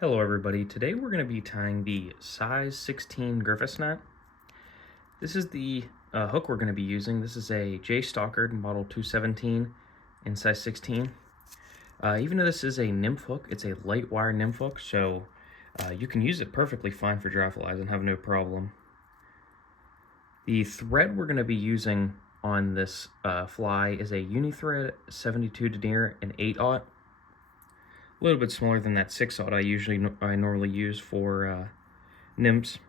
Hello everybody, today we're going to be tying the size 16 Griffiths Gnat. This is the hook we're going to be using. This is a Stockard model 217 in size 16. Even though this is a nymph hook, it's a light wire nymph hook, so you can use it perfectly fine for dry flies and have no problem. The thread we're going to be using on this fly is a Uni-thread 72 denier and 8/0. A little bit smaller than that 6/0 I normally use for nymphs.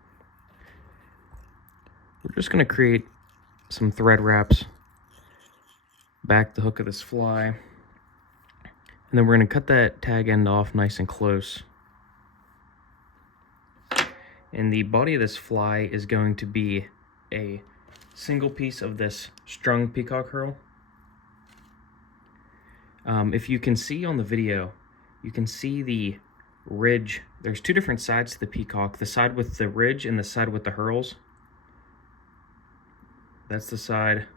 We're just going to create some thread wraps back the hook of this fly, and then we're going to cut that tag end off nice and close. And the body of this fly is going to be a single piece of this strung peacock hurl. If you can see on the video, you can see the ridge. There's two different sides to the peacock, the side with the ridge and the side with the hurls. That's the side.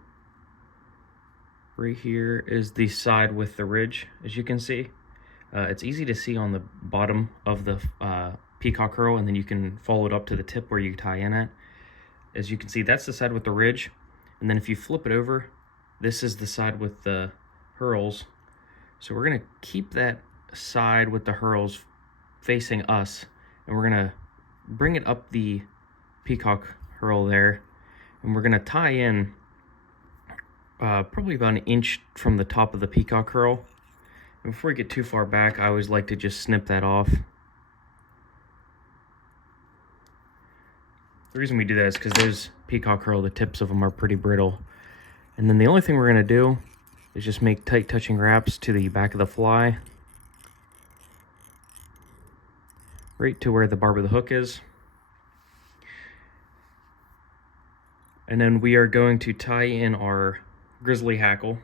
Right here is the side with the ridge, as you can see. It's easy to see on the bottom of the peacock hurl, and then you can follow it up to the tip where you tie in at. As you can see, that's the side with the ridge, and then if you flip it over, this is the side with the hurls. So we're gonna keep that side with the hurls facing us, and we're gonna bring it up the peacock hurl there, and we're gonna tie in probably about 1 inch from the top of the peacock hurl. And before we get too far back, I always like to just snip that off. The reason we do that is because those peacock hurl, the tips of them are pretty brittle. And then the only thing we're gonna do is just make tight touching wraps to the back of the fly, right to where the barb of the hook is. And then we are going to tie in our Grizzly hackle.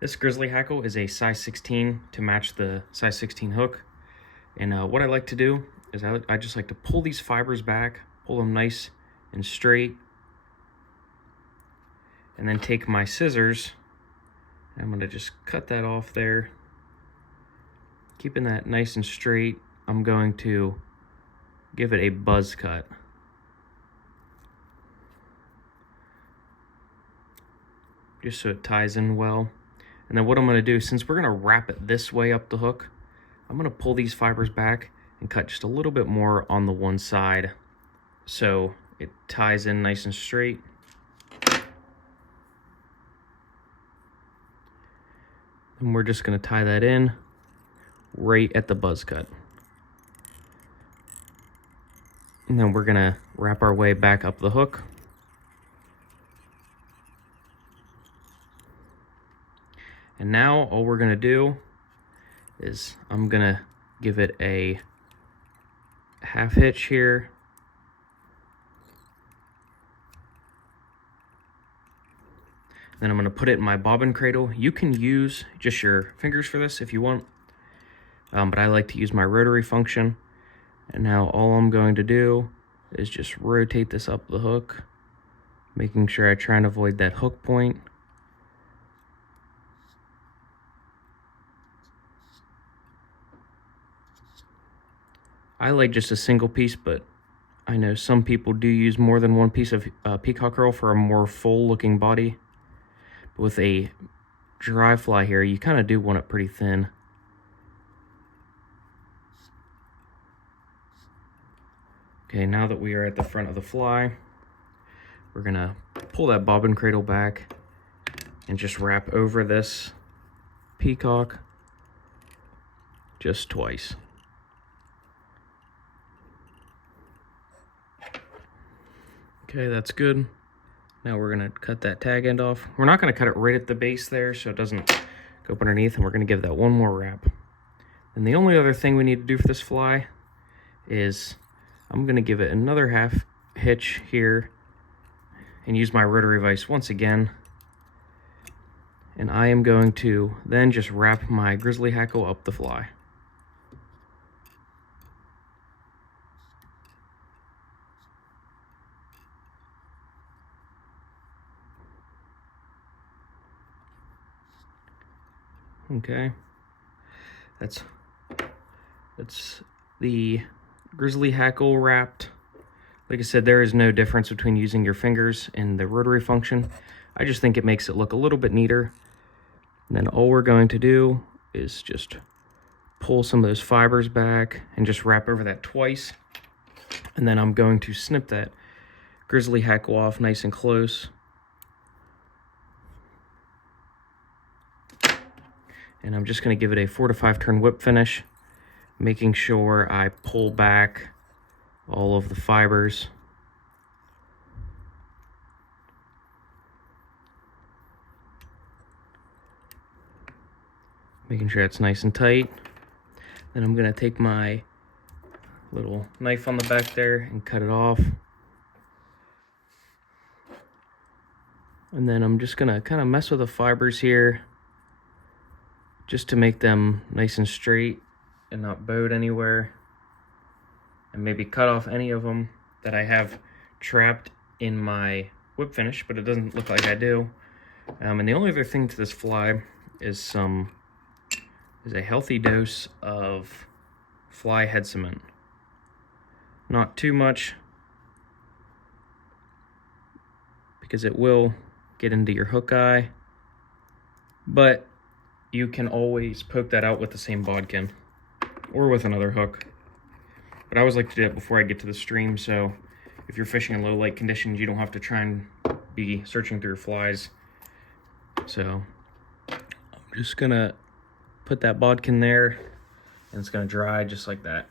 This Grizzly hackle is a size 16 to match the size 16 hook. And what I like to do is I just like to pull these fibers back, pull them nice and straight, and then take my scissors. I'm going to just cut that off there. Keeping that nice and straight, I'm going to give it a buzz cut. Just so it ties in well. And then what I'm going to do, since we're going to wrap it this way up the hook, I'm going to pull these fibers back and cut just a little bit more on the one side so it ties in nice and straight. And we're just going to tie that in right at the buzz cut. And then we're going to wrap our way back up the hook. And now all we're going to do is I'm going to give it a half hitch here. Then I'm going to put it in my bobbin cradle. You can use just your fingers for this if you want, but I like to use my rotary function. And now all I'm going to do is just rotate this up the hook, making sure I try and avoid that hook point. I like just a single piece, but I know some people do use more than one piece of peacock hurl for a more full looking body. But with a dry fly here, you kind of do want it pretty thin. Okay, now that we are at the front of the fly, we're gonna pull that bobbin cradle back and just wrap over this peacock just twice. Okay, that's good. Now we're gonna cut that tag end off. We're not gonna cut it right at the base there so it doesn't go up underneath, and we're gonna give that one more wrap. And the only other thing we need to do for this fly is I'm gonna give it another half hitch here and use my rotary vise once again. And I am going to then just wrap my Grizzly hackle up the fly. Okay, that's The Grizzly Hackle wrapped, like I said, there is no difference between using your fingers and the rotary function. I just think it makes it look a little bit neater. And then all we're going to do is just pull some of those fibers back and just wrap over that twice. And then I'm going to snip that Grizzly Hackle off nice and close. And I'm just going to give it a 4 to 5 turn whip finish, making sure I pull back all of the fibers. Making sure it's nice and tight. Then I'm going to take my little knife on the back there and cut it off. And then I'm just going to kind of mess with the fibers here just to make them nice and straight and not bowed anywhere. And maybe cut off any of them that I have trapped in my whip finish, but it doesn't look like I do. And the only other thing to this fly is a healthy dose of fly head cement. Not too much, because it will get into your hook eye, but you can always poke that out with the same bodkin or with another hook. But I always like to do it before I get to the stream, so if you're fishing in low light conditions, you don't have to try and be searching through your flies. So I'm just gonna put that bodkin there, and it's gonna dry just like that.